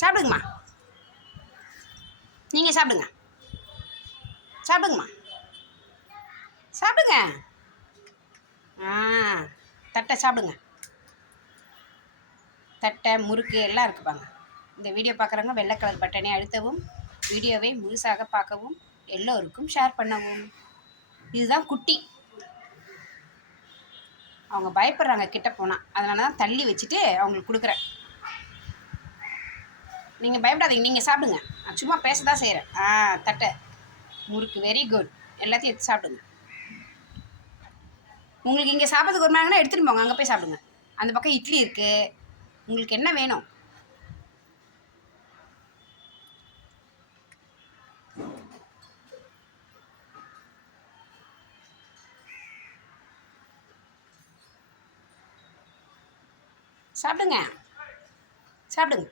சாப்பிடுங்கம்மா. நீங்கள் சாப்பிடுங்க. சாப்பிடுங்கம்மா. சாப்பிடுங்க. ஆ தட்டை சாப்பிடுங்க. தட்டை முறுக்கு எல்லாம் இருக்குப்பாங்க இந்த வீடியோ பார்க்குறவங்க வெள்ளை கலர் பட்டனை அழுத்தவும் வீடியோவை முழுசாக பார்க்கவும் எல்லோருக்கும் ஷேர் பண்ணவும். இதுதான் குட்டி. அவங்க பயப்படுறாங்க கிட்ட போனால் அதனால தான் தள்ளி வச்சுட்டு அவங்களுக்கு கொடுக்குறேன். நீங்கள் பயப்படாதீங்க நீங்கள் சாப்பிடுங்க. நான் சும்மா பேச தான் செய்கிறேன் ஆ தட்டை. முறுக்கு வெரி குட் எல்லாத்தையும் எடுத்து சாப்பிடுங்க. உங்களுக்கு இங்கே சாப்பிட்றதுக்கு ஒரு மணி எடுத்துகிட்டு போங்க அங்கே போய் சாப்பிடுங்க. அந்த பக்கம் இட்லி இருக்குது உங்களுக்கு என்ன வேணும்? சாப்பிடுங்க. சாப்பிடுங்க.